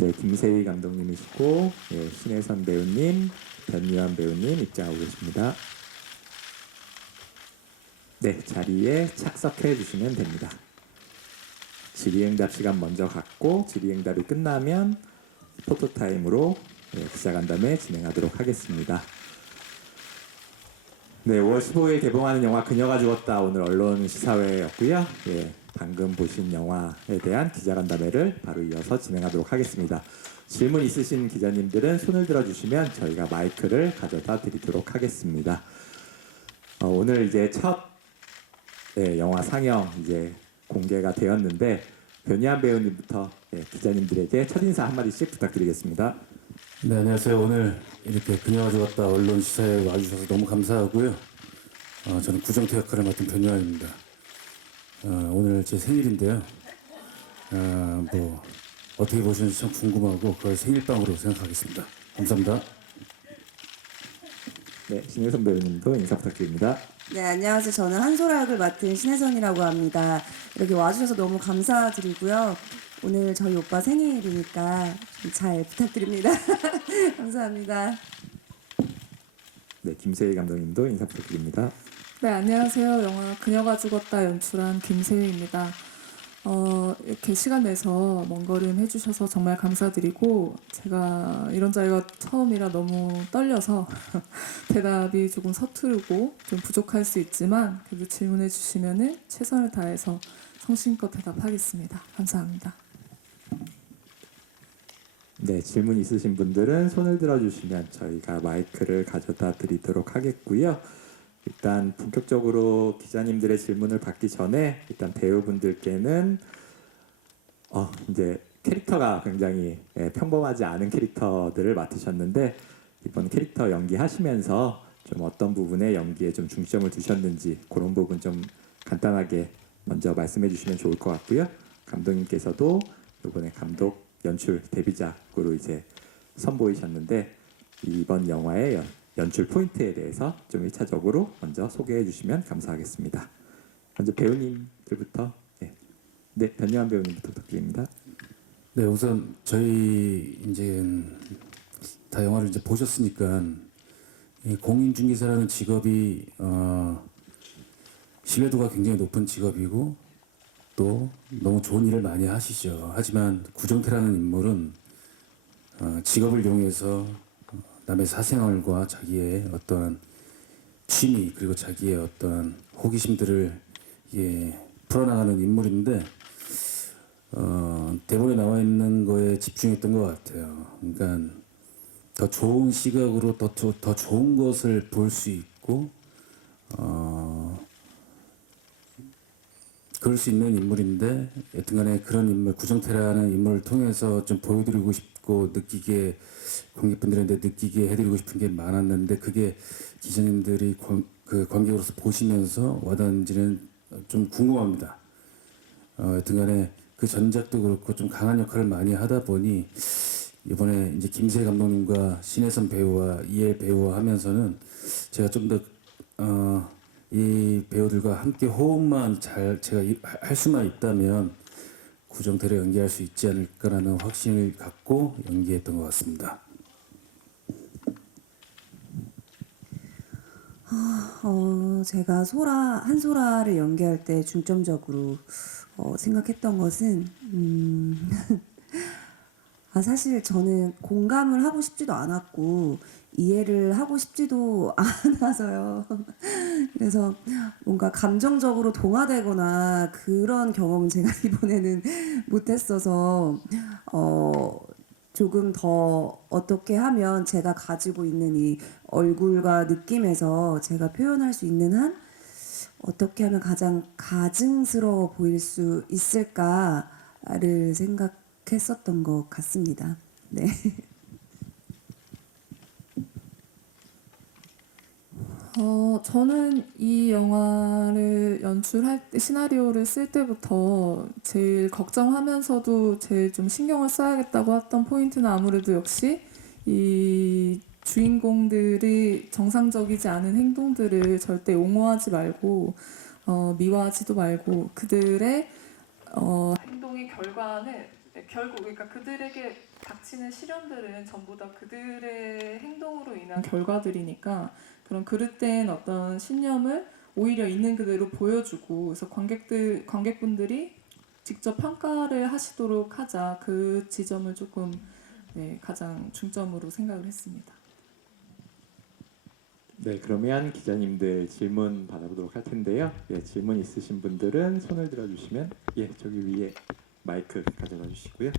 네, 김세희 감독님이시고 예, 신혜선 배우님, 변유한 배우님 입장하고 계십니다. 네, 자리에 착석해 주시면 됩니다. 질의응답 시간 먼저 갖고 질의응답이 끝나면 포토타임으로 기자간담회 진행하도록 하겠습니다. 네, 5월 15일 개봉하는 영화 그녀가 죽었다 오늘 언론 시사회였고요. 예, 방금 보신 영화에 대한 기자간담회를 바로 이어서 진행하도록 하겠습니다. 질문 있으신 기자님들은 손을 들어주시면 저희가 마이크를 가져다 드리도록 하겠습니다. 오늘 이제 첫 영화 상영 이제 공개가 되었는데 변희한 배우님부터 기자님들에게 첫 인사 한마디씩 부탁드리겠습니다. 네, 안녕하세요. 오늘 이렇게 그녀가 죽었다 언론 시사에 와주셔서 너무 감사하고요. 저는 구정태 역할을 맡은 변요한입니다. 오늘 제 생일인데요. 뭐 어떻게 보시는지 참 궁금하고 그걸 생일빵으로 생각하겠습니다. 감사합니다. 네, 신혜선 배우님도 인사 부탁드립니다. 네, 안녕하세요. 저는 한소라 역을 맡은 신혜선이라고 합니다. 이렇게 와주셔서 너무 감사드리고요. 오늘 저희 오빠 생일이니까 좀 잘 부탁드립니다. 감사합니다. 네, 김세희 감독님도 인사 부탁드립니다. 네, 안녕하세요. 영화 그녀가 죽었다 연출한 김세희입니다. 이렇게 시간 내서 먼 걸음 해주셔서 정말 감사드리고 제가 이런 자리가 처음이라 너무 떨려서 대답이 조금 서투르고 좀 부족할 수 있지만 그래도 질문해 주시면은 최선을 다해서 성심껏 대답하겠습니다. 감사합니다. 네, 질문 있으신 분들은 손을 들어주시면 저희가 마이크를 가져다 드리도록 하겠고요. 일단 본격적으로 기자님들의 질문을 받기 전에 일단 배우분들께는 이제 캐릭터가 굉장히 평범하지 않은 캐릭터들을 맡으셨는데 이번 캐릭터 연기하시면서 좀 어떤 부분에 연기에 좀 중점을 두셨는지 그런 부분 좀 간단하게 먼저 말씀해 주시면 좋을 것 같고요. 감독님께서도 이번에 감독 연출 데뷔작으로 이제 선보이셨는데 이번 영화의 연출 포인트에 대해서 좀 1차적으로 먼저 소개해 주시면 감사하겠습니다. 먼저 배우님들부터 네, 변요한 배우님부터 부탁드립니다. 네, 우선 저희 이제 다 영화를 이제 보셨으니까 이 공인중개사라는 직업이 신뢰도가 굉장히 높은 직업이고 또 너무 좋은 일을 많이 하시죠. 하지만 구정태라는 인물은 직업을 이용해서 남의 사생활과 자기의 어떠한 취미 그리고 자기의 어떠한 호기심들을 풀어나가는 인물인데 대본에 나와 있는 거에 집중했던 것 같아요. 그러니까 더 좋은 시각으로 더 좋은 것을 볼 수 있고 그럴 수 있는 인물인데 여튼간에 그런 인물 구정태라는 인물을 통해서 좀 보여드리고 싶고 느끼게 관객분들한테 느끼게 해드리고 싶은 게 많았는데 그게 기자님들이 그 관객으로서 보시면서 와닿는지는 좀 궁금합니다. 여튼간에 그 전작도 그렇고 좀 강한 역할을 많이 하다 보니 이번에 이제 김세희 감독님과 신혜선 배우와 이엘 배우와 하면서는 제가 좀 더 이 배우들과 함께 호흡만 잘 제가 할 수만 있다면 구정태를 연기할 수 있지 않을까라는 확신을 갖고 연기했던 것 같습니다. 제가 한소라를 연기할 때 중점적으로 생각했던 것은 사실 저는 공감을 하고 싶지도 않았고 이해를 하고 싶지도 않아서요. 그래서 뭔가 감정적으로 동화되거나 그런 경험은 제가 이번에는 못했어서 조금 더 어떻게 하면 제가 가지고 있는 이 얼굴과 느낌에서 제가 표현할 수 있는 한 어떻게 하면 가장 가증스러워 보일 수 있을까를 생각했었던 것 같습니다. 네. 저는 이 영화를 연출할 때, 시나리오를 쓸 때부터 제일 걱정하면서도 제일 좀 신경을 써야겠다고 했던 포인트는 아무래도 역시 이 주인공들이 정상적이지 않은 행동들을 절대 옹호하지 말고 미워하지도 말고 그들의 행동의 결과는 네, 결국 그러니까 그들에게 닥치는 시련들은 전부 다 그들의 행동으로 인한 결과들이니까 그런 그릇된 어떤 신념을 오히려 있는 그대로 보여주고 그래서 관객분들이 직접 평가를 하시도록 하자 그 지점을 조금 네, 가장 중점으로 생각을 했습니다. 네, 그러면 기자님들 질문 받아보도록 할 텐데요. 예, 질문 있으신 분들은 손을 들어주시면 예, 저기 위에 마이크 가져다 주시고요.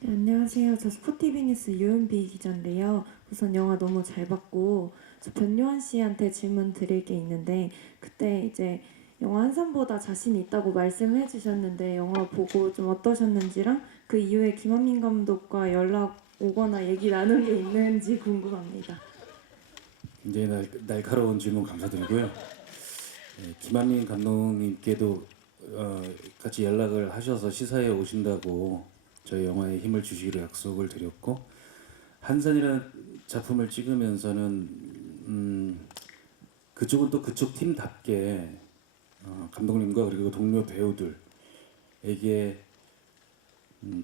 네, 안녕하세요. 저 스포티비 뉴스 유은비 기자인데요. 우선 영화 너무 잘 봤고 저 변요한 씨한테 질문 드릴 게 있는데 그때 이제 영화 한산보다 자신 있다고 말씀해 주셨는데 영화 보고 좀 어떠셨는지랑 그 이후에 김한민 감독과 연락 오거나 얘기 나눈 게 있는지 궁금합니다. 굉장히 날카로운 질문 감사드리고요. 네, 김한민 감독님께도 같이 연락을 하셔서 시사에 오신다고 저희 영화에 힘을 주시기로 약속을 드렸고 한산이라는 작품을 찍으면서는 그쪽은 또 그쪽 팀답게 감독님과 그리고 동료 배우들에게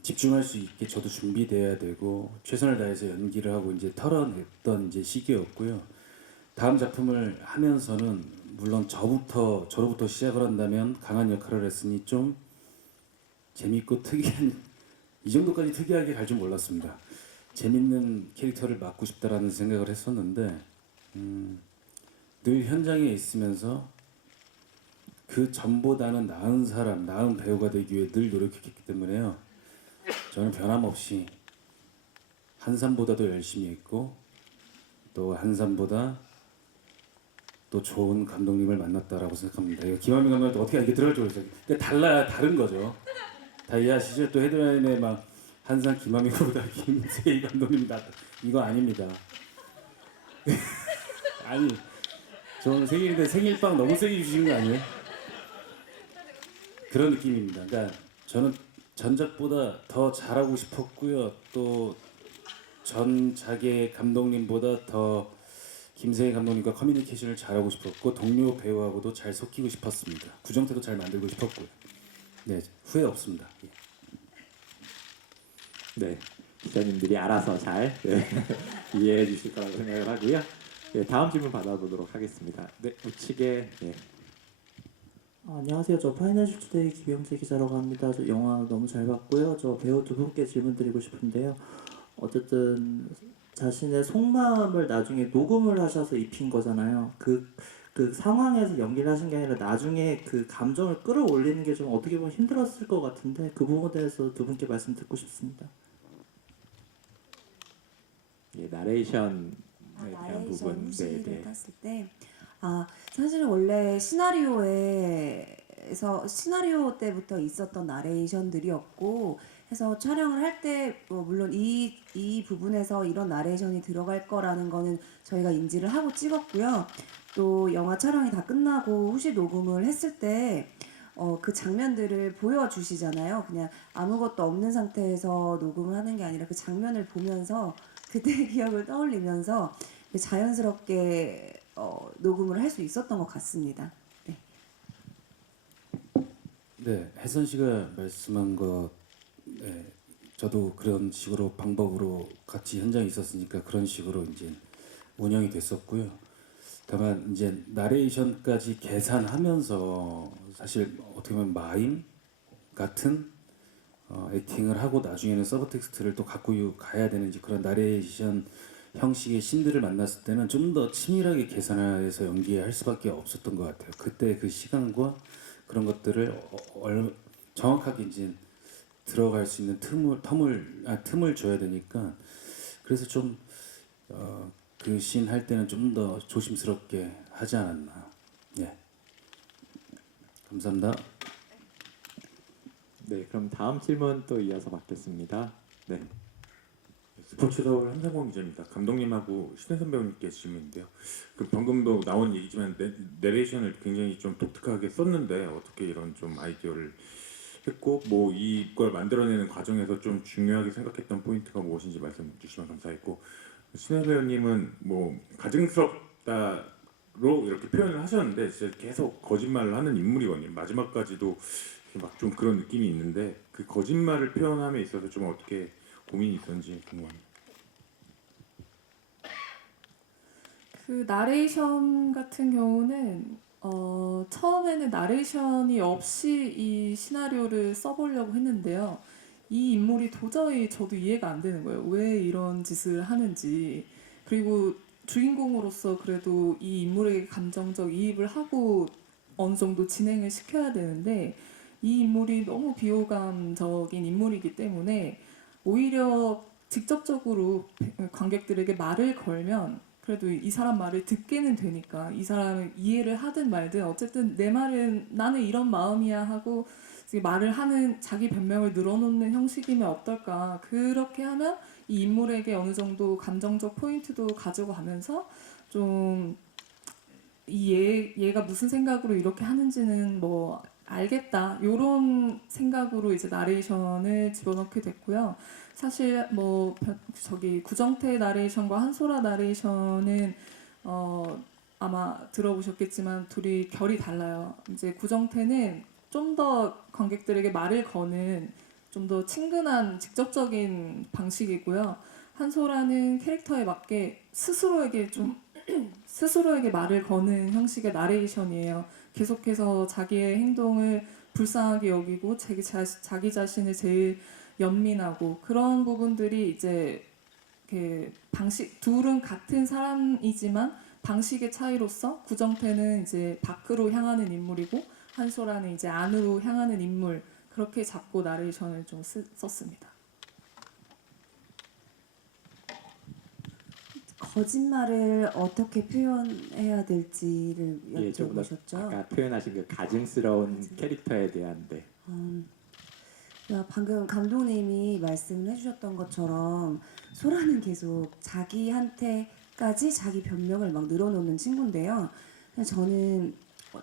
집중할 수 있게 저도 준비돼야 되고 최선을 다해서 연기를 하고 이제 털어냈던 이제 시기였고요. 다음 작품을 하면서는 물론 저로부터 시작을 한다면 강한 역할을 했으니 좀 재밌고 특이한 이 정도까지 특이하게 갈 줄 몰랐습니다. 재밌는 캐릭터를 맡고 싶다라는 생각을 했었는데 늘 현장에 있으면서 그 전보다는 나은 사람, 나은 배우가 되기 위해 늘 노력했기 때문에요. 저는 변함없이 한산보다도 열심히 했고 또 한산보다 또 좋은 감독님을 만났다라고 생각합니다. 김한민 감독님도 어떻게 이렇게 들어갈 줄 모르겠어요. 근데 다른 거죠. 다 이해하시죠? 또 헤드라인에 막 한산 김한민보다 김세희 감독님이 낫다. 이거 아닙니다. 아니, 저는 생일인데 생일빵 너무 세게 주신 거 아니에요? 그런 느낌입니다. 그러니까 저는 전작보다 더 잘하고 싶었고요. 또 전작의 감독님보다 더 김세희 감독님과 커뮤니케이션을 잘하고 싶었고 동료 배우하고도 잘 섞이고 싶었습니다. 구정태도 잘 만들고 싶었고요. 네, 후회 없습니다. 예. 네, 기자님들이 알아서 잘 네, 이해해 주실 거라고 생각을 하고요. 네, 다음 질문 받아보도록 하겠습니다. 네, 우측에 네, 안녕하세요. 저 파이낸셜 투데이 김영재 기자라고 합니다. 저 영화 너무 잘 봤고요. 저 배우 두 분께 질문 드리고 싶은데요. 어쨌든 자신의 속마음을 나중에 녹음을 하셔서 입힌 거잖아요. 그 상황에서 연기를 하신 게 아니라 나중에 그 감정을 끌어올리는 게 좀 어떻게 보면 힘들었을 것 같은데 그 부분에 대해서 두 분께 말씀 듣고 싶습니다. 예, 나레이션에 대한 나레이션 부분. 후시를 네, 네. 땄을 때 사실은 원래 시나리오 때부터 있었던 나레이션들이었고 해서 촬영을 할 때 물론 이 부분에서 이런 나레이션이 들어갈 거라는 거는 저희가 인지를 하고 찍었고요. 또 영화 촬영이 다 끝나고 후시 녹음을 했을 때 그 장면들을 보여주시잖아요. 그냥 아무것도 없는 상태에서 녹음을 하는 게 아니라 그 장면을 보면서 그때의 기억을 떠올리면서 자연스럽게 녹음을 할 수 있었던 것 같습니다. 네. 네, 혜선 씨가 말씀한 것, 네, 저도 그런 식으로 방법으로 같이 현장에 있었으니까 그런 식으로 이제 운영이 됐었고요. 다만 이제 나레이션까지 계산하면서 사실 어떻게 보면 마임 같은 액팅을 하고 나중에는 서브텍스트를 또 갖고 가야 되는 이제 그런 나레이션 형식의 신들을 만났을 때는 좀 더 치밀하게 계산해서 연기할 수밖에 없었던 것 같아요. 그때 그 시간과 그런 것들을 정확하게 이제 들어갈 수 있는 틈을 줘야 되니까 그래서 좀 그 씬 할 때는 좀 더 조심스럽게 하지 않았나. 예. 감사합니다. 네, 그럼 다음 질문 또 이어서 받겠습니다. 네. 스포츠더울 한상권 기자입니다. 감독님하고 신혜선 배우님께 질문인데요. 그 방금도 나온 얘기지만 내레이션을 굉장히 좀 독특하게 썼는데 어떻게 이런 좀 아이디어를 했고 뭐 이걸 만들어내는 과정에서 좀 중요하게 생각했던 포인트가 무엇인지 말씀 주시면 감사했고 신혜 배우님은 뭐 가증스럽다로 이렇게 표현을 하셨는데 진짜 계속 거짓말을 하는 인물이거든요. 마지막까지도 막 좀 그런 느낌이 있는데 그 거짓말을 표현함에 있어서 좀 어떻게 고민이 있었는지 궁금합니다. 그 나레이션 같은 경우는 처음에는 나레이션이 없이 이 시나리오를 써보려고 했는데요. 이 인물이 도저히 저도 이해가 안 되는 거예요. 왜 이런 짓을 하는지. 그리고 주인공으로서 그래도 이 인물에게 감정적 이입을 하고 어느 정도 진행을 시켜야 되는데 이 인물이 너무 비호감적인 인물이기 때문에 오히려 직접적으로 관객들에게 말을 걸면 그래도 이 사람 말을 듣게는 되니까 이 사람을 이해를 하든 말든 어쨌든 내 말은 나는 이런 마음이야 하고 말을 하는 자기 변명을 늘어놓는 형식이면 어떨까. 그렇게 하면 이 인물에게 어느 정도 감정적 포인트도 가지고 가면서 좀 얘가 무슨 생각으로 이렇게 하는지는 뭐 알겠다 이런 생각으로 이제 나레이션을 집어넣게 됐고요. 사실 뭐 저기 구정태 나레이션과 한소라 나레이션은 아마 들어보셨겠지만 둘이 결이 달라요. 이제 구정태는 좀 더 관객들에게 말을 거는 좀 더 친근한 직접적인 방식이고요. 한소라는 캐릭터에 맞게 스스로에게 말을 거는 형식의 나레이션이에요. 계속해서 자기의 행동을 불쌍하게 여기고 자기 자신을 제일 연민하고 그런 부분들이 이제 방식 둘은 같은 사람이지만 방식의 차이로서 구정태는 이제 밖으로 향하는 인물이고 한소라는 이제 안으로 향하는 인물 그렇게 잡고 나레이션을 좀 썼습니다. 거짓말을 어떻게 표현해야 될지를 예, 조금 더 여쭤보셨죠? 아까 표현하신 그 가증스러운 캐릭터에 대한 네. 방금 감독님이 말씀을 해주셨던 것처럼 소라는 계속 자기한테까지 자기 변명을 막 늘어놓는 친구인데요. 저는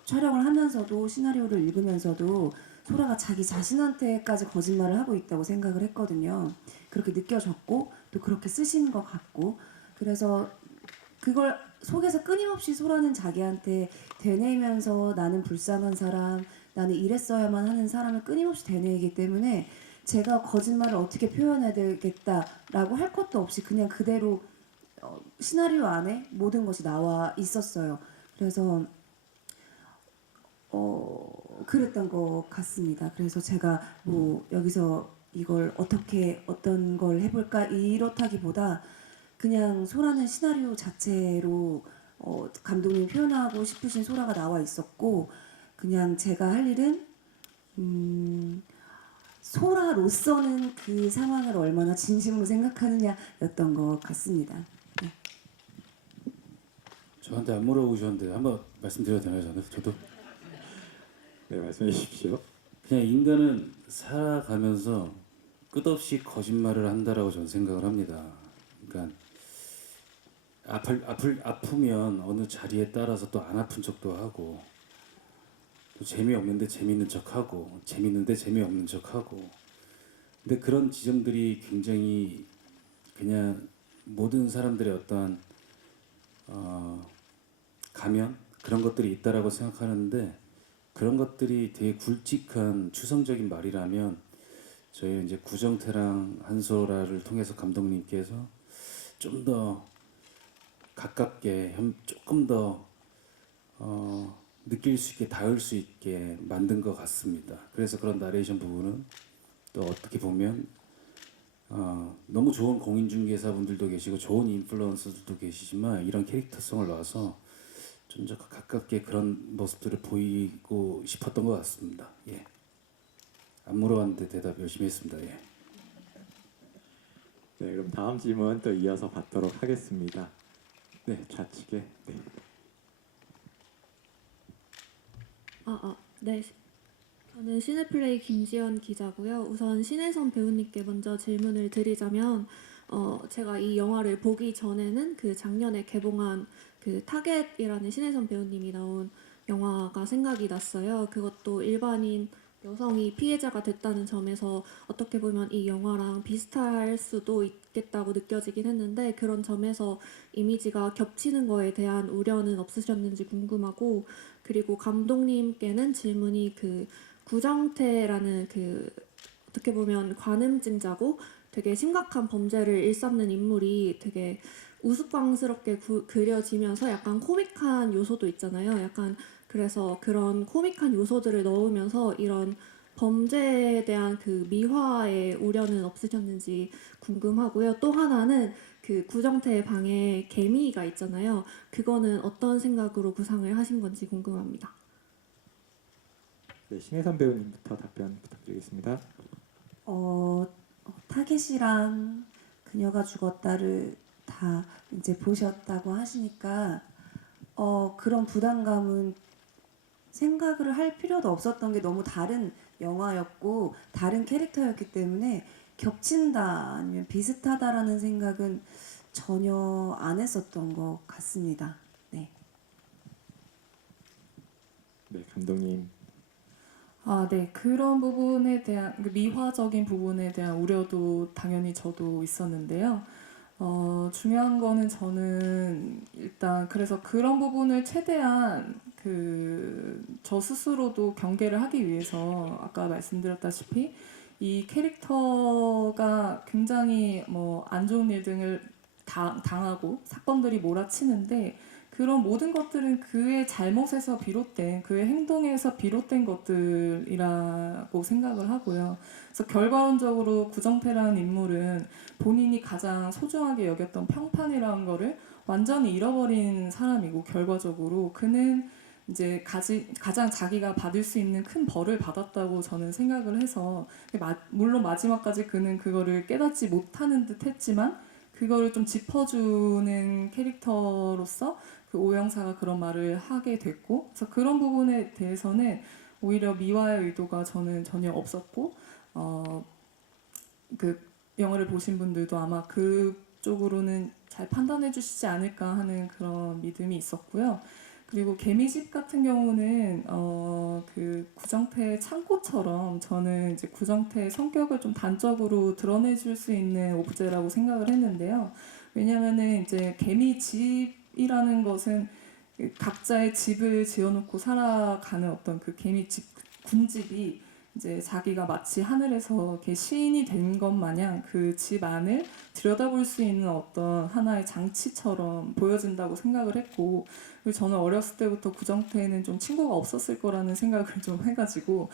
촬영을 하면서도 시나리오를 읽으면서도 소라가 자기 자신한테까지 거짓말을 하고 있다고 생각을 했거든요. 그렇게 느껴졌고 또 그렇게 쓰신 것 같고 그래서 그걸 속에서 끊임없이 소라는 자기한테 되뇌면서 나는 불쌍한 사람, 나는 이랬어야만 하는 사람을 끊임없이 되뇌이기 때문에 제가 거짓말을 어떻게 표현해야 되겠다라고 할 것도 없이 그냥 그대로 시나리오 안에 모든 것이 나와 있었어요. 그래서 그랬던 것 같습니다. 그래서 제가 뭐 여기서 이걸 어떻게 어떤 걸 해볼까 이렇다기보다 그냥 소라는 시나리오 자체로 감독님이 표현하고 싶으신 소라가 나와 있었고 그냥 제가 할 일은 소라로서는 그 상황을 얼마나 진심으로 생각하느냐였던 것 같습니다. 네. 저한테 안 물어보셨는데 한번 말씀드려도 되나요? 저도 네, 말씀해 주십시오. 그냥 인간은 살아가면서 끝없이 거짓말을 한다라고 저는 생각을 합니다. 그러니까 아프면 어느 자리에 따라서 또 안 아픈 척도 하고 또 재미없는데 재밌는 척하고 재밌는데 재미없는 척하고 근데 그런 지점들이 굉장히 그냥 모든 사람들의 어떠한 가면 그런 것들이 있다라고 생각하는데 그런 것들이 되게 굵직한 추상적인 말이라면 저희 이제 구정태랑 한소라를 통해서 감독님께서 좀 더 가깝게 조금 더 느낄 수 있게 닿을 수 있게 만든 것 같습니다. 그래서 그런 나레이션 부분은 또 어떻게 보면 너무 좋은 공인중개사분들도 계시고 좋은 인플루언서들도 계시지만 이런 캐릭터성을 놔서 좀 더 가깝게 그런 모습들을 보이고 싶었던 것 같습니다. 예. 안 물어봤는데 대답 열심히 했습니다. 예. 네, 그럼 다음 질문 또 이어서 받도록 하겠습니다. 네, 좌측에. 네. 네. 저는 시네플레이 김지연 기자고요. 우선 신혜선 배우님께 먼저 질문을 드리자면 제가 이 영화를 보기 전에는 그 작년에 개봉한 그 타겟이라는 신혜선 배우님이 나온 영화가 생각이 났어요. 그것도 일반인 여성이 피해자가 됐다는 점에서 어떻게 보면 이 영화랑 비슷할 수도 있겠다고 느껴지긴 했는데 그런 점에서 이미지가 겹치는 거에 대한 우려는 없으셨는지 궁금하고 그리고 감독님께는 질문이 구정태라는 그 어떻게 보면 관음증자고 되게 심각한 범죄를 일삼는 인물이 되게 우스꽝스럽게 그려지면서 약간 코믹한 요소도 있잖아요. 약간 그래서 그런 코믹한 요소들을 넣으면서 이런 범죄에 대한 그 미화의 우려는 없으셨는지 궁금하고요. 또 하나는 그 구정태의 방에 개미가 있잖아요. 그거는 어떤 생각으로 구상을 하신 건지 궁금합니다. 네, 신혜선 배우님부터 답변 부탁드리겠습니다. 타겟이랑 그녀가 죽었다를 다 이제 보셨다고 하시니까 그런 부담감은 생각을 할 필요도 없었던 게 너무 다른 영화였고 다른 캐릭터였기 때문에 겹친다 아니면 비슷하다라는 생각은 전혀 안 했었던 것 같습니다. 네. 네, 감독님. 네. 그런 부분에 대한 그 미화적인 부분에 대한 우려도 당연히 저도 있었는데요. 중요한 거는 저는 일단 그래서 그런 부분을 최대한 저 스스로도 경계를 하기 위해서 아까 말씀드렸다시피 이 캐릭터가 굉장히 뭐 안 좋은 일 등을 당하고 사건들이 몰아치는데 그런 모든 것들은 그의 잘못에서 비롯된 그의 행동에서 비롯된 것들이라고 생각을 하고요. 그래서 결과론적으로 구정태라는 인물은 본인이 가장 소중하게 여겼던 평판이라는 거를 완전히 잃어버린 사람이고 결과적으로 그는 이제 가장 자기가 받을 수 있는 큰 벌을 받았다고 저는 생각을 해서 물론 마지막까지 그는 그거를 깨닫지 못하는 듯 했지만 그거를 좀 짚어주는 캐릭터로서 그 오영사가 그런 말을 하게 됐고 그래서 그런 부분에 대해서는 오히려 미화의 의도가 저는 전혀 없었고 그 영화를 보신 분들도 아마 그쪽으로는 잘 판단해 주시지 않을까 하는 그런 믿음이 있었고요. 그리고 개미집 같은 경우는 그 구정태의 창고처럼 저는 이제 구정태의 성격을 좀 단적으로 드러내줄 수 있는 오브제라고 생각을 했는데요. 왜냐하면은 이제 개미집이라는 것은 각자의 집을 지어놓고 살아가는 어떤 그 개미집 군집이 이제 자기가 마치 하늘에서 이렇게 시인이 된 것 마냥 그 집 안을 들여다볼 수 있는 어떤 하나의 장치처럼 보여진다고 생각을 했고 그리고 저는 어렸을 때부터 구정태에는 좀 친구가 없었을 거라는 생각을 좀 해가지고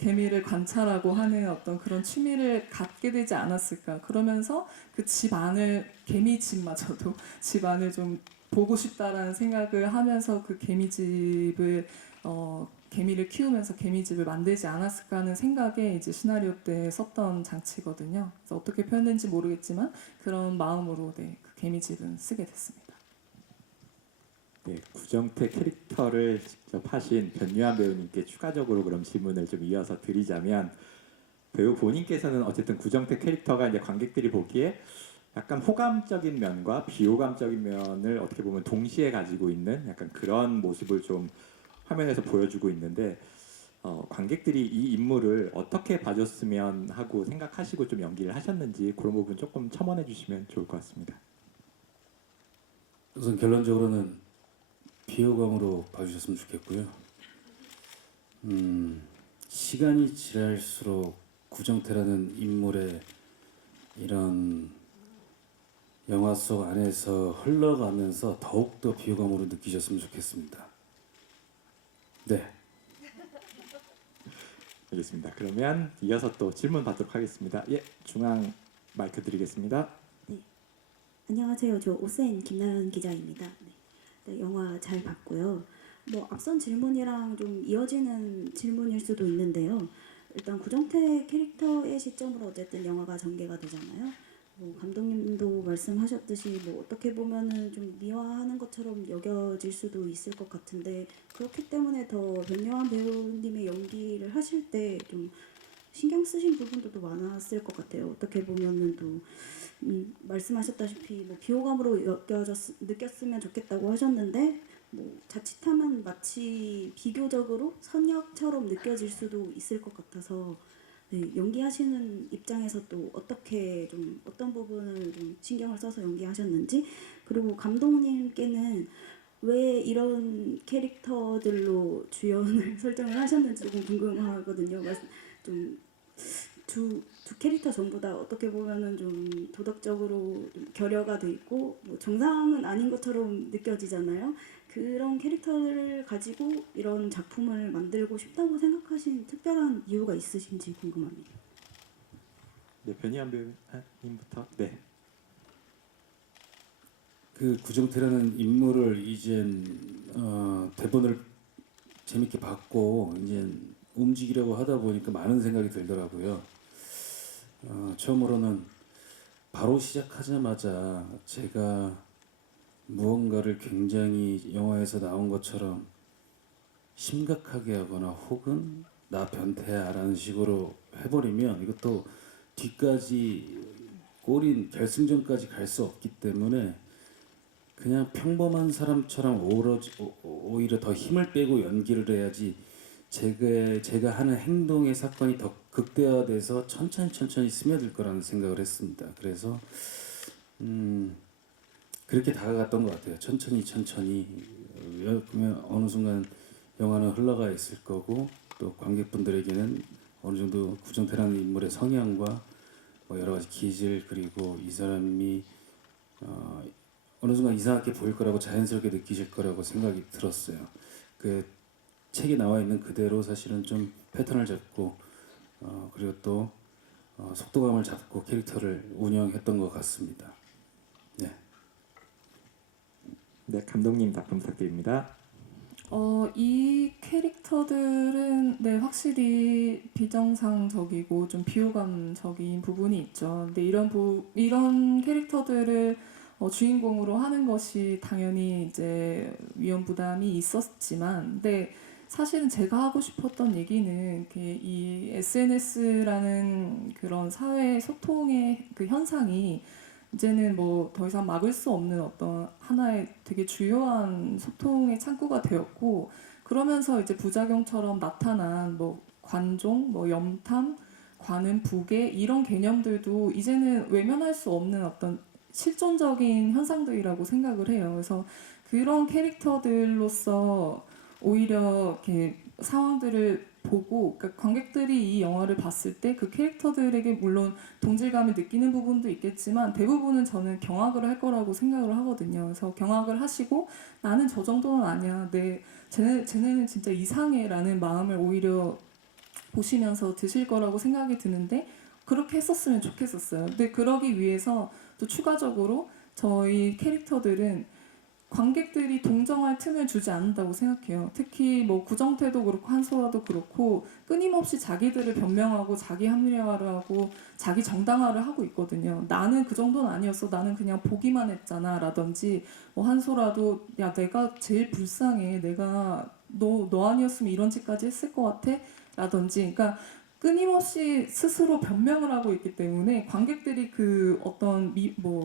개미를 관찰하고 하는 어떤 그런 취미를 갖게 되지 않았을까 그러면서 그 집 안을 개미집마저도 집 안을 좀 보고 싶다라는 생각을 하면서 그 개미집을 개미를 키우면서 개미집을 만들지 않았을까 하는 생각에 이제 시나리오 때 썼던 장치거든요. 그래서 어떻게 표현된지 모르겠지만 그런 마음으로 그 개미집은 쓰게 됐습니다. 네, 구정태 캐릭터를 직접 하신 변유한 배우님께 추가적으로 그럼 질문을 좀 이어서 드리자면 배우 본인께서는 어쨌든 구정태 캐릭터가 이제 관객들이 보기에 약간 호감적인 면과 비호감적인 면을 어떻게 보면 동시에 가지고 있는 약간 그런 모습을 좀 화면에서 보여주고 있는데 관객들이 이 인물을 어떻게 봐줬으면 하고 생각하시고 좀 연기를 하셨는지 그런 부분 조금 첨언해 주시면 좋을 것 같습니다. 우선 결론적으로는 비호감으로 봐주셨으면 좋겠고요. 시간이 지날수록 구정태라는 인물의 이런 영화 속 안에서 흘러가면서 더욱더 비호감으로 느끼셨으면 좋겠습니다. 네. 알겠습니다. 그러면 이어서 또 질문 받도록 하겠습니다. 예, 중앙 마이크 드리겠습니다. 안녕하세요. 저 오센 김나연 기자입니다. 네, 영화 잘 봤고요. 뭐 앞선 질문이랑 좀 이어지는 질문일 수도 있는데요. 일단 구정태 캐릭터의 시점으로 어쨌든 영화가 전개가 되잖아요. 뭐 감독님도 말씀하셨듯이 뭐 어떻게 보면은 좀 미화하는 것처럼 여겨질 수도 있을 것 같은데 그렇기 때문에 더 변요한 배우님의 연기를 하실 때 좀 신경 쓰신 부분도 많았을 것 같아요. 어떻게 보면은 또 말씀하셨다시피 뭐 비호감으로 느꼈으면 좋겠다고 하셨는데 뭐 자칫하면 마치 비교적으로 선역처럼 느껴질 수도 있을 것 같아서 네, 연기하시는 입장에서 또 어떻게 좀 어떤 부분을 좀 신경을 써서 연기하셨는지 그리고 감독님께는 왜 이런 캐릭터들로 주연을 설정을 하셨는지 조금 궁금하거든요. 좀두 캐릭터 전부 다 어떻게 보면은 좀 도덕적으로 좀 결여가 돼 있고 뭐 정상은 아닌 것처럼 느껴지잖아요. 그런 캐릭터를 가지고 이런 작품을 만들고 싶다고 생각하신 특별한 이유가 있으신지 궁금합니다. 네, 변희안 배우님부터. 네. 그 구정태라는 인물을 이젠 대본을 재밌게 봤고 이제 움직이려고 하다 보니까 많은 생각이 들더라고요. 처음으로는 바로 시작하자마자 제가 무언가를 굉장히 영화에서 나온 것처럼 심각하게 하거나 혹은 나 변태야라는 식으로 해버리면 이것도 뒤까지 꼬린 결승전까지 갈 수 없기 때문에 그냥 평범한 사람처럼 오히려 더 힘을 빼고 연기를 해야지 제가 하는 행동의 사건이 더 극대화돼서 천천히 스며들 거라는 생각을 했습니다. 그래서 그렇게 다가갔던 것 같아요. 천천히 그러면 어느 순간 영화는 흘러가 있을 거고 또 관객분들에게는 어느 정도 구정태라는 인물의 성향과 뭐 여러 가지 기질 그리고 이 사람이 어느 순간 이상하게 보일 거라고 자연스럽게 느끼실 거라고 생각이 들었어요. 그 책에 나와 있는 그대로 사실은 좀 패턴을 잡고 그리고 또 속도감을 잡고 캐릭터를 운영했던 것 같습니다. 네. 네, 감독님 답변 부탁드립니다. 이 캐릭터들은 네, 확실히 비정상적이고 좀 비호감적인 부분이 있죠. 근데 이런 캐릭터들을 주인공으로 하는 것이 당연히 이제 위험 부담이 있었지만, 근데 사실은 제가 하고 싶었던 얘기는 이 SNS라는 그런 사회 소통의 그 현상이 이제는 뭐 더 이상 막을 수 없는 어떤 하나의 되게 주요한 소통의 창구가 되었고, 그러면서 이제 부작용처럼 나타난 뭐 관종, 뭐 염탐, 관음, 부계 이런 개념들도 이제는 외면할 수 없는 어떤 실존적인 현상들이라고 생각을 해요. 그래서 그런 캐릭터들로서 오히려 이렇게 상황들을 보고, 그러니까 관객들이 이 영화를 봤을 때 그 캐릭터들에게 물론 동질감을 느끼는 부분도 있겠지만 대부분은 저는 경악을 할 거라고 생각을 하거든요. 그래서 경악을 하시고 나는 저 정도는 아니야, 쟤네는 진짜 이상해라는 마음을 오히려 보시면서 드실 거라고 생각이 드는데, 그렇게 했었으면 좋겠었어요. 근데 그러기 위해서 또 추가적으로 저희 캐릭터들은 관객들이 동정할 틈을 주지 않는다고 생각해요. 특히 뭐 구정태도 그렇고 한소라도 그렇고 끊임없이 자기들을 변명하고 자기 합리화를 하고 자기 정당화를 하고 있거든요. 나는 그 정도는 아니었어, 나는 그냥 보기만 했잖아 라든지, 뭐 한소라도 야 내가 제일 불쌍해, 내가 너 아니었으면 이런 짓까지 했을 것 같아 라든지, 그러니까 끊임없이 스스로 변명을 하고 있기 때문에 관객들이 그 어떤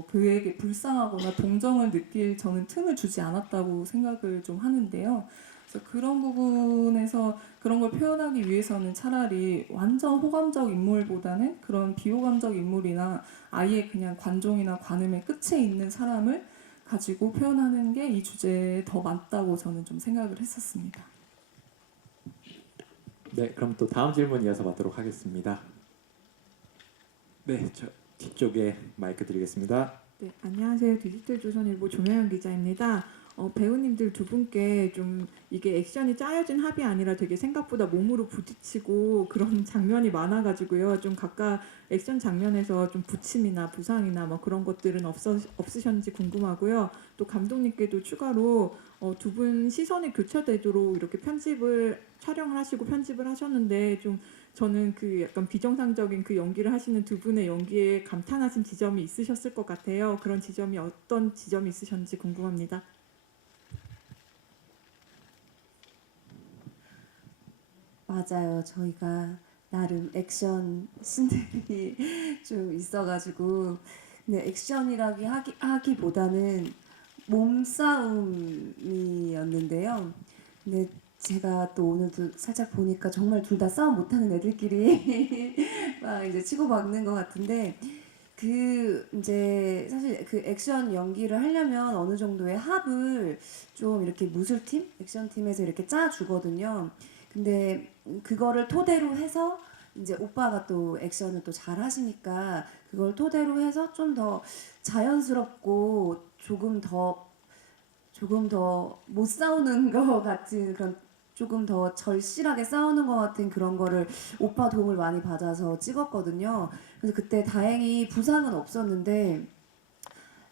그에게 불쌍하거나 동정을 느낄 저는 틈을 주지 않았다고 생각을 좀 하는데요. 그래서 그런 부분에서 그런 걸 표현하기 위해서는 차라리 완전 호감적 인물보다는 그런 비호감적 인물이나 아예 그냥 관종이나 관음의 끝에 있는 사람을 가지고 표현하는 게 이 주제에 더 맞다고 저는 좀 생각을 했었습니다. 네, 그럼 또 다음 질문 이어서 받도록 하겠습니다. 네, 저 뒤쪽에 마이크 드리겠습니다. 네, 안녕하세요. 디지털조선일보 조명현 기자입니다. 배우님들 두 분께 좀 이게 액션이 짜여진 합이 아니라 되게 생각보다 몸으로 부딪히고 그런 장면이 많아가지고요. 좀 각각 액션 장면에서 좀 부침이나 부상이나 뭐 그런 것들은 없으셨는지 궁금하고요. 또 감독님께도 추가로 두 분 시선이 교차되도록 이렇게 촬영을 하시고 편집을 하셨는데, 좀 저는 그 약간 비정상적인 그 연기를 하시는 두 분의 연기에 감탄하신 지점이 있으셨을 것 같아요. 그런 지점이 어떤 지점이 있으셨는지 궁금합니다. 맞아요. 저희가 나름 액션 신들이 좀 있어가지고, 근데 액션이라기 하기보다는 몸싸움이었는데요. 근데 제가 또 오늘도 살짝 보니까 정말 둘 다 싸움 못하는 애들끼리 막 이제 치고받는 것 같은데, 그 이제 사실 그 액션 연기를 하려면 어느 정도의 합을 좀 이렇게 무술팀, 액션팀에서 이렇게 짜 주거든요. 근데 그거를 토대로 해서 이제 오빠가 또 액션을 또 잘 하시니까 그걸 토대로 해서 좀 더 자연스럽고 조금 더 못 싸우는 것 같은 그런, 조금 더 절실하게 싸우는 것 같은 그런 거를 오빠 도움을 많이 받아서 찍었거든요. 그래서 그때 다행히 부상은 없었는데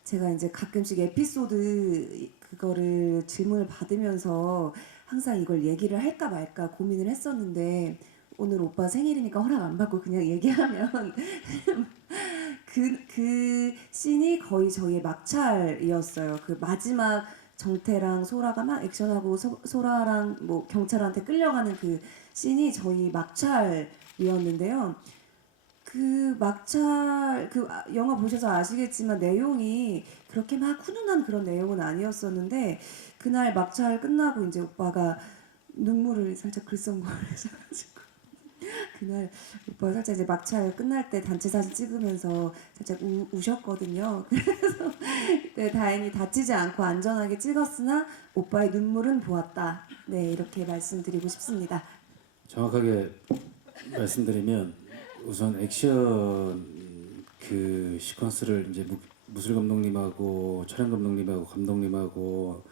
제가 이제 가끔씩 에피소드 그거를 질문을 받으면서 항상 이걸 얘기를 할까 말까 고민을 했었는데 오늘 오빠 생일이니까 허락 안 받고 그냥 얘기하면 그 씬이 거의 저희의 막찰이었어요. 그 마지막 정태랑 소라가 막 액션하고 소라랑 뭐 경찰한테 끌려가는 그 씬이 저희 막찰이었는데요. 그 막찰 영화 보셔서 아시겠지만 내용이 그렇게 막 훈훈한 그런 내용은 아니었었는데 그날 막찰 끝나고 이제 오빠가 눈물을 살짝 글썽거리셔가지고 그날 오빠가 살짝 이제 막찰 끝날 때 단체 사진 찍으면서 살짝 우셨거든요. 그래서 네, 다행히 다치지 않고 안전하게 찍었으나 오빠의 눈물은 보았다. 네, 이렇게 말씀드리고 싶습니다. 정확하게 말씀드리면 우선 액션 그 시퀀스를 이제 무술 감독님하고 촬영 감독님하고 감독님하고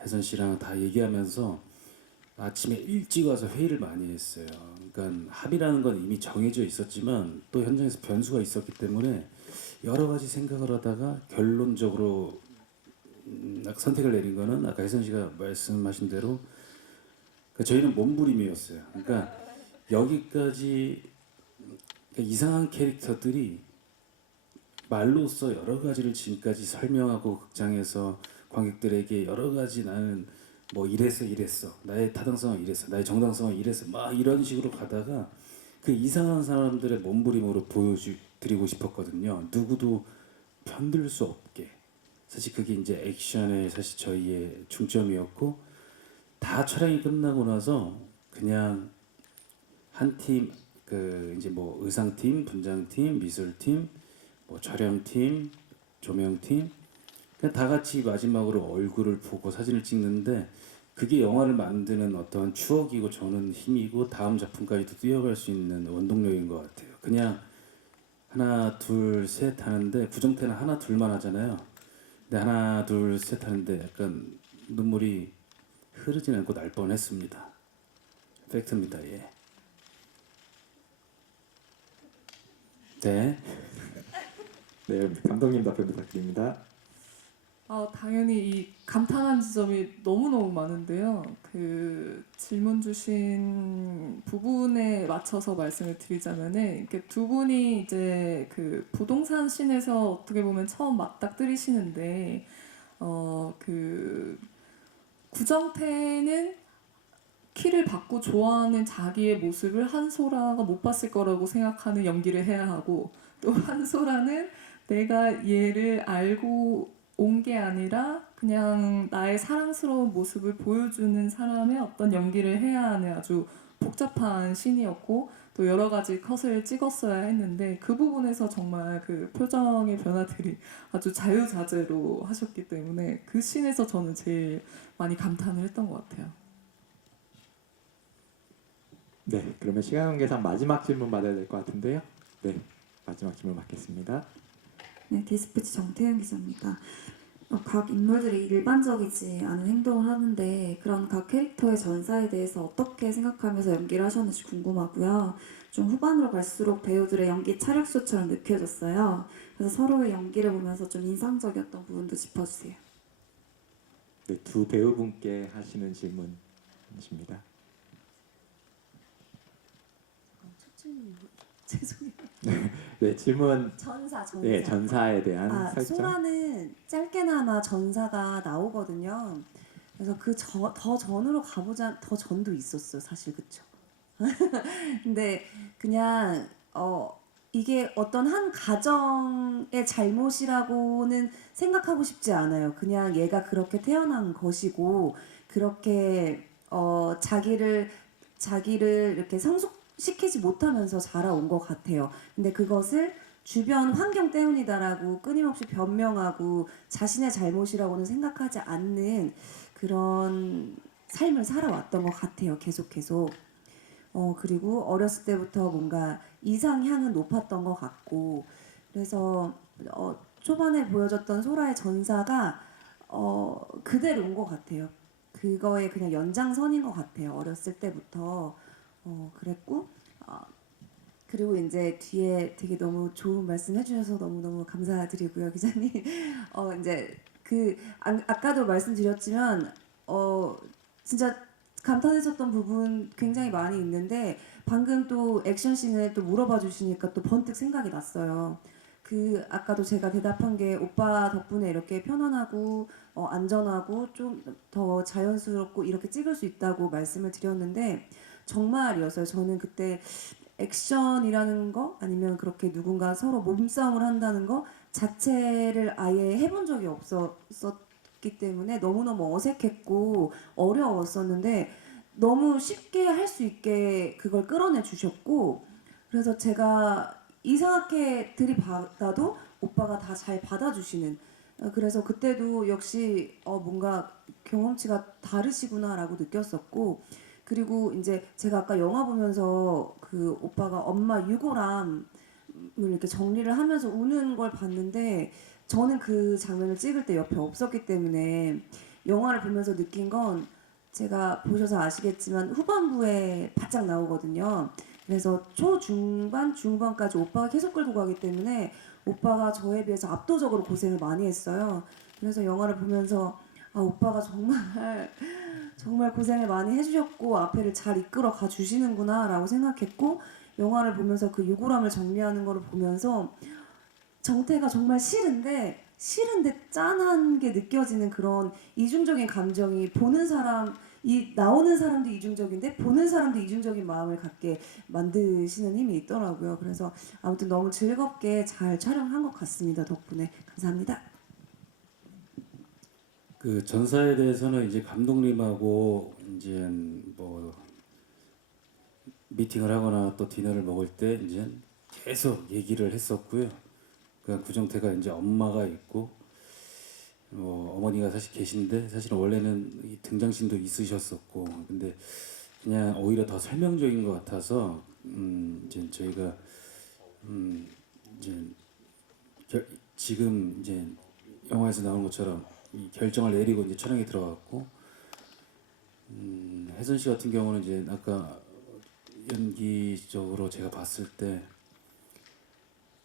혜선 씨랑 다 얘기하면서 아침에 일찍 와서 회의를 많이 했어요. 그러니까 합의라는 건 이미 정해져 있었지만 또 현장에서 변수가 있었기 때문에 여러 가지 생각을 하다가 결론적으로 선택을 내린 거는 아까 혜선 씨가 말씀하신 대로 그러니까 저희는 몸부림이었어요. 그러니까 여기까지 이상한 캐릭터들이 말로써 여러 가지를 지금까지 설명하고 극장에서 관객들에게 여러 가지 나는 뭐 이랬어 나의 타당성은 이랬어 나의 정당성은 이랬어 막 이런 식으로 가다가 그 이상한 사람들의 몸부림으로 보여드리고 싶었거든요. 누구도 편들 수 없게. 사실 그게 이제 액션의 사실 저희의 중점이었고 다 촬영이 끝나고 나서 그냥 한 팀 그 이제 뭐 의상팀, 분장팀, 미술팀, 뭐 촬영팀, 조명팀 그냥 다 같이 마지막으로 얼굴을 보고 사진을 찍는데 그게 영화를 만드는 어떤 추억이고 저는 힘이고 다음 작품까지도 뛰어갈 수 있는 원동력인 것 같아요. 그냥 하나 둘 셋 하는데 구정태는 하나 둘만 하잖아요. 근데 하나 둘 셋 하는데 약간 눈물이 흐르진 않고 날 뻔했습니다. 팩트입니다. 예. 네. 네, 감독님 답변 부탁드립니다. 당연히 이 감탄한 지점이 너무너무 많은데요. 그 질문 주신 부분에 맞춰서 말씀을 드리자면은 이렇게 두 분이 이제 그 부동산 씬에서 어떻게 보면 처음 맞닥뜨리시는데 그 구정태는 키를 받고 좋아하는 자기의 모습을 한소라가 못 봤을 거라고 생각하는 연기를 해야 하고 또 한소라는 내가 얘를 알고 온 게 아니라 그냥 나의 사랑스러운 모습을 보여주는 사람의 어떤 연기를 해야 하는 아주 복잡한 씬이었고 또 여러 가지 컷을 찍었어야 했는데 그 부분에서 정말 그 표정의 변화들이 아주 자유자재로 하셨기 때문에 그 씬에서 저는 제일 많이 감탄을 했던 것 같아요. 네, 그러면 시간 관계상 마지막 질문 받아야 될 것 같은데요. 네, 마지막 질문 받겠습니다. 네, 디스패치 정태현 기자입니다. 각 인물들이 일반적이지 않은 행동을 하는데 그런 각 캐릭터의 전사에 대해서 어떻게 생각하면서 연기를 하셨는지 궁금하고요. 좀 후반으로 갈수록 배우들의 연기 차력쇼처럼 느껴졌어요. 그래서 서로의 연기를 보면서 좀 인상적이었던 부분도 짚어주세요. 네, 두 배우분께 하시는 질문이십니다. 죄송해요. 네, 질문. 전사. 네, 전사에 대한 설정. 소라는 짧게나마 전사가 나오거든요. 그래서 더 전으로 가보자. 더 전도 있었어요, 사실. 그쵸? 근데 그냥 이게 어떤 한 가정의 잘못이라고는 생각하고 싶지 않아요. 그냥 얘가 그렇게 태어난 것이고 그렇게 자기를 이렇게 성숙시키지 못하면서 자라온 것 같아요. 근데 그것을 주변 환경 때문이다라고 끊임없이 변명하고 자신의 잘못이라고는 생각하지 않는 그런 삶을 살아왔던 것 같아요. 계속. 그리고 어렸을 때부터 뭔가 이상향은 높았던 것 같고, 그래서 초반에 보여줬던 소라의 전사가 그대로인 것 같아요. 그거의 그냥 연장선인 것 같아요. 어렸을 때부터 그랬고, 그리고 이제 뒤에 되게 너무 좋은 말씀 해주셔서 너무너무 감사드리고요, 기자님. 이제 아까도 말씀드렸지만 진짜 감탄했었던 부분 굉장히 많이 있는데, 방금 또 액션씬을 또 물어봐 주시니까 또 번뜩 생각이 났어요. 아까도 제가 대답한 게 오빠 덕분에 이렇게 편안하고 안전하고 좀 더 자연스럽고 이렇게 찍을 수 있다고 말씀을 드렸는데, 정말이었어요. 저는 그때 액션이라는 거 아니면 그렇게 누군가 서로 몸싸움을 한다는 거 자체를 아예 해본 적이 없었기 때문에 너무너무 어색했고 어려웠었는데, 너무 쉽게 할 수 있게 그걸 끌어내 주셨고, 그래서 제가 이상하게 들이받아도 오빠가 다 잘 받아주시는, 그래서 그때도 역시 뭔가 경험치가 다르시구나라고 느꼈었고, 그리고 이제 제가 아까 영화 보면서 그 오빠가 엄마 유골함을 이렇게 정리를 하면서 우는 걸 봤는데, 저는 그 장면을 찍을 때 옆에 없었기 때문에 영화를 보면서 느낀 건, 제가 보셔서 아시겠지만 후반부에 바짝 나오거든요. 그래서 초중반, 중반까지 오빠가 계속 끌고 가기 때문에 오빠가 저에 비해서 압도적으로 고생을 많이 했어요. 그래서 영화를 보면서 오빠가 정말 고생을 많이 해주셨고 앞에를 잘 이끌어 가 주시는구나 라고 생각했고, 영화를 보면서 그 유골함을 정리하는 거를 보면서 정태가 정말 싫은데 짠한 게 느껴지는 그런 이중적인 감정이, 나오는 사람도 이중적인데 보는 사람도 이중적인 마음을 갖게 만드시는 힘이 있더라고요. 그래서 아무튼 너무 즐겁게 잘 촬영한 것 같습니다. 덕분에 감사합니다. 그 전사에 대해서는 이제 감독님하고 이제 뭐 미팅을 하거나 또 디너를 먹을 때 이제 계속 얘기를 했었고요. 그 구정태가 이제 엄마가 있고 어머니가 사실 계신데, 사실은 원래는 이 등장신도 있으셨었고, 근데 그냥 오히려 더 설명적인 것 같아서 이제 저희가 이제 지금 이제 영화에서 나온 것처럼 이 결정을 내리고 이제 촬영에 들어갔고, 혜선 씨 같은 경우는 이제 아까 연기적으로 제가 봤을 때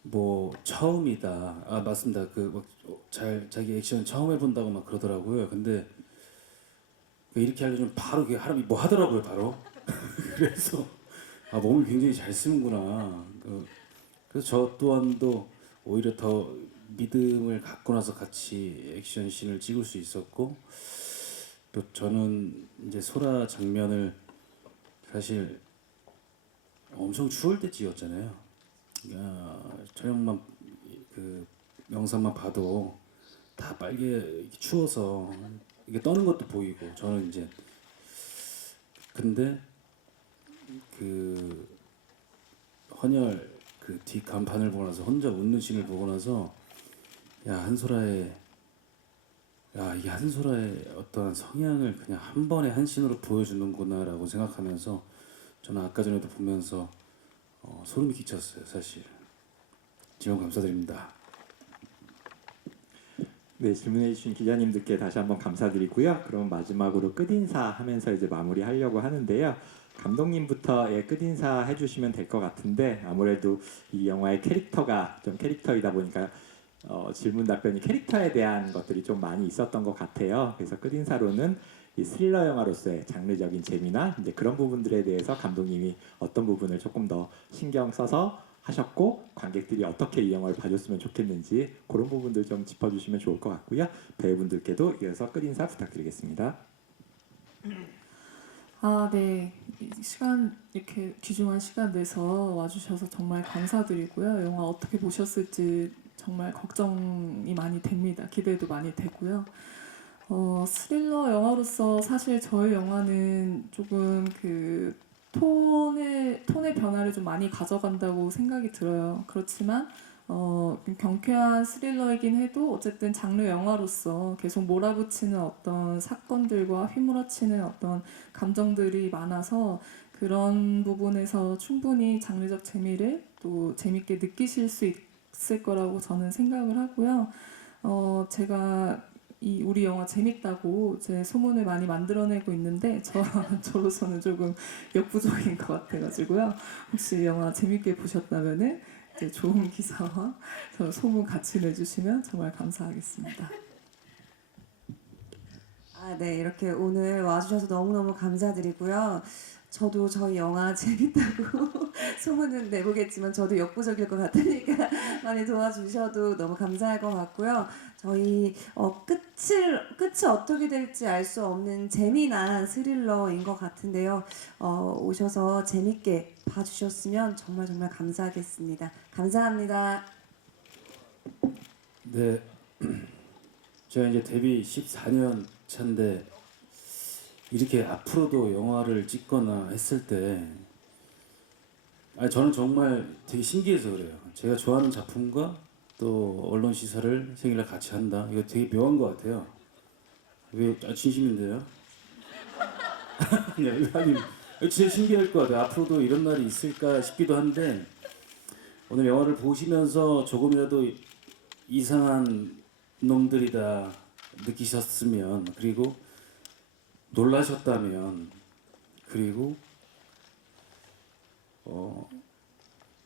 뭐 처음이다. 맞습니다. 자기 액션 처음 해본다고 막 그러더라고요. 근데 이렇게 하려면 바로 하람이 뭐 하더라고요, 바로. 그래서 몸을 굉장히 잘 쓰는구나. 그래서 저 또한도 오히려 더 믿음을 갖고 나서 같이 액션씬을 찍을 수 있었고, 또 저는 이제 소라 장면을 사실 엄청 추울 때 찍었잖아요. 촬영만 그 영상만 봐도 다 빨개 추워서 이게 떠는 것도 보이고, 저는 이제 근데 그 헌혈 그 뒤 간판을 보고 나서 혼자 웃는 씬을 보고 나서 이게 한소라의 어떤 성향을 그냥 한 번에 한 씬으로 보여주는구나라고 생각하면서, 저는 아까 전에도 보면서 소름이 끼쳤어요, 사실. 지원 감사드립니다. 네, 질문해 주신 기자님들께 다시 한번 감사드리고요. 그럼 마지막으로 끝인사 하면서 이제 마무리하려고 하는데요. 감독님부터 끝인사 해주시면 될 것 같은데, 아무래도 이 영화의 캐릭터가 좀 캐릭터이다 보니까 질문 답변이 캐릭터에 대한 것들이 좀 많이 있었던 것 같아요. 그래서 끝인사로는 이 스릴러 영화로서의 장르적인 재미나 이제 그런 부분들에 대해서 감독님이 어떤 부분을 조금 더 신경 써서 하셨고, 관객들이 어떻게 이 영화를 봐줬으면 좋겠는지 그런 부분들 좀 짚어주시면 좋을 것 같고요. 배우분들께도 이어서 끝인사 부탁드리겠습니다. 네. 이 시간, 이렇게 귀중한 시간 내서 와주셔서 정말 감사드리고요. 영화 어떻게 보셨을지 정말 걱정이 많이 됩니다. 기대도 많이 되고요. 스릴러 영화로서 사실 저희 영화는 조금 그 톤의 변화를 좀 많이 가져간다고 생각이 들어요. 그렇지만 경쾌한 스릴러이긴 해도 어쨌든 장르 영화로서 계속 몰아붙이는 어떤 사건들과 휘몰아치는 어떤 감정들이 많아서 그런 부분에서 충분히 장르적 재미를 또 재밌게 느끼실 수 있을 거라고 저는 생각을 하고요. 제가 이 우리 영화 재밌다고 제 소문을 많이 만들어내고 있는데 저로서는 조금 역부족인 것 같아가지고요. 혹시 영화 재밌게 보셨다면은 이제 좋은 기사와 저 소문 같이 내주시면 정말 감사하겠습니다. 네, 이렇게 오늘 와주셔서 너무너무 감사드리고요. 저도 저희 영화 재밌다고 소문은 내보겠지만 저도 역부족일 것 같으니까 많이 도와주셔도 너무 감사할 것 같고요. 저희 끝이 어떻게 될지 알 수 없는 재미난 스릴러인 것 같은데요. 오셔서 재밌게 봐주셨으면 정말 정말 감사하겠습니다. 감사합니다. 네, 제가 이제 데뷔 14년 차인데 이렇게 앞으로도 영화를 찍거나 했을 때 저는 정말 되게 신기해서 그래요. 제가 좋아하는 작품과 또 언론 시사를 생일날 같이 한다. 이거 되게 묘한 것 같아요. 왜 진심인데요? 아니 진짜 신기할 것 같아요. 앞으로도 이런 날이 있을까 싶기도 한데 오늘 영화를 보시면서 조금이라도 이상한 놈들이다 느끼셨으면 그리고 놀라셨다면 그리고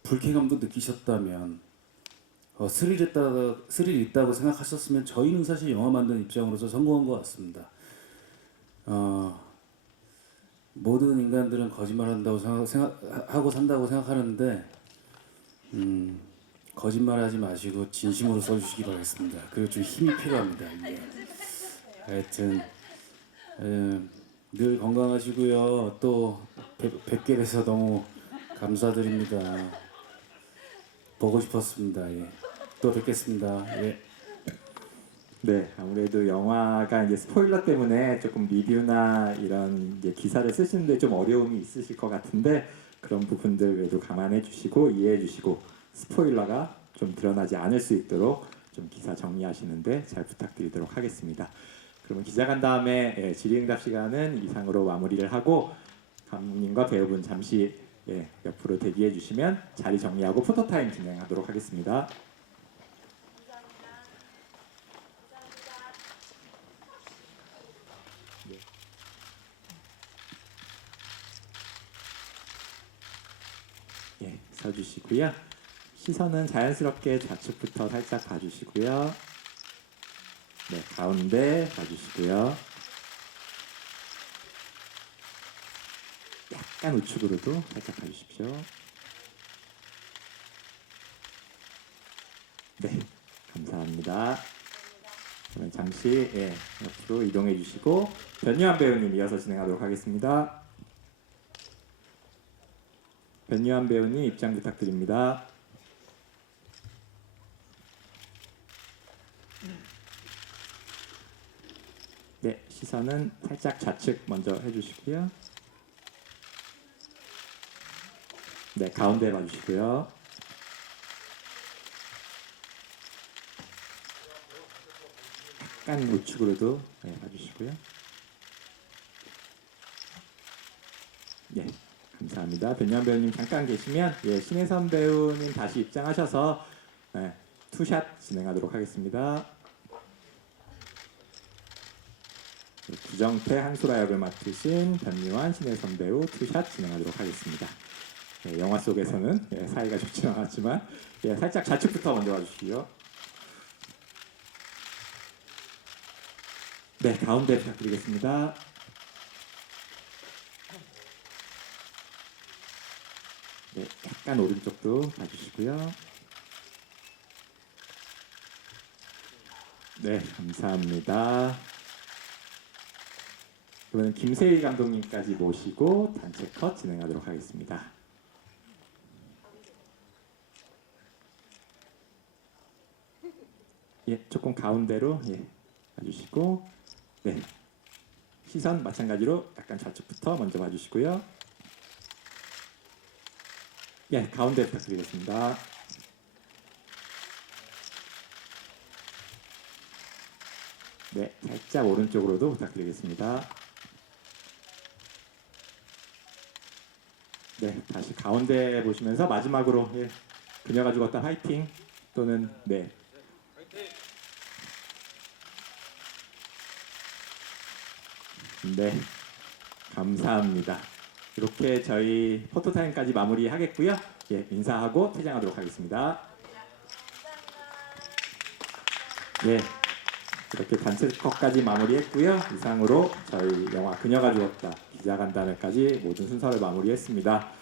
불쾌감도 느끼셨다면 스릴 있다고 생각하셨으면 저희는 사실 영화 만드는 입장으로서 성공한 것 같습니다. 모든 인간들은 거짓말한다고 생각하고 산다고 생각하는데 거짓말하지 마시고 진심으로 써주시기 바라겠습니다. 그리고 좀 힘이 필요합니다. 이게. 하여튼 늘 건강하시고요. 또 뵙게 돼서 너무 감사드립니다. 보고 싶었습니다. 예. 또 뵙겠습니다. 예. 네, 아무래도 영화가 이제 스포일러 때문에 조금 리뷰나 이런 이제 기사를 쓰시는데 좀 어려움이 있으실 것 같은데 그런 부분들 그래도 감안해 주시고 이해해 주시고 스포일러가 좀 드러나지 않을 수 있도록 좀 기사 정리하시는데 잘 부탁드리도록 하겠습니다. 그러면 기자간 다음에 질의응답 시간은 이상으로 마무리를 하고 감독님과 배우분 잠시 옆으로 대기해 주시면 자리 정리하고 포토타임 진행하도록 하겠습니다. 서주시고요. 시선은 자연스럽게 좌측부터 살짝 봐주시고요. 네, 가운데 봐주시고요. 약간 우측으로도 살짝 봐주십시오. 네, 감사합니다. 그러면 잠시 옆으로 이동해 주시고 변유한 배우님 이어서 진행하도록 하겠습니다. 변유한 배우님 입장 부탁드립니다. 네, 시선은 살짝 좌측 먼저 해주시고요. 네, 가운데 봐주시고요. 약간 우측으로도 봐주시고요. 네, 감사합니다. 변유한 배우님 잠깐 계시면 신혜선 배우님 다시 입장하셔서 투샷 진행하도록 하겠습니다. 구정태 한소라 역을 맡으신 변유한 신혜선 배우 투샷 진행하도록 하겠습니다. 영화 속에서는 사이가 좋지 않았지만 살짝 좌측부터 먼저 봐주시고요. 네, 가운데 부탁드리겠습니다. 네, 약간 오른쪽도 봐주시고요. 네, 감사합니다. 그러면 김세희 감독님까지 모시고 단체 컷 진행하도록 하겠습니다. 조금 가운데로 봐주시고, 네, 시선 마찬가지로 약간 좌측부터 먼저 봐주시고요. 가운데 부탁드리겠습니다. 네, 살짝 오른쪽으로도 부탁드리겠습니다. 네, 다시 가운데 보시면서 마지막으로 예, 그녀가 죽었다 화이팅 또는 네. 네, 감사합니다. 이렇게 저희 포토타임까지 마무리하겠고요. 예, 인사하고 퇴장하도록 하겠습니다. 예, 이렇게 단체 컷까지 마무리했고요. 이상으로 저희 영화 그녀가 죽었다 기자간담회까지 모든 순서를 마무리했습니다.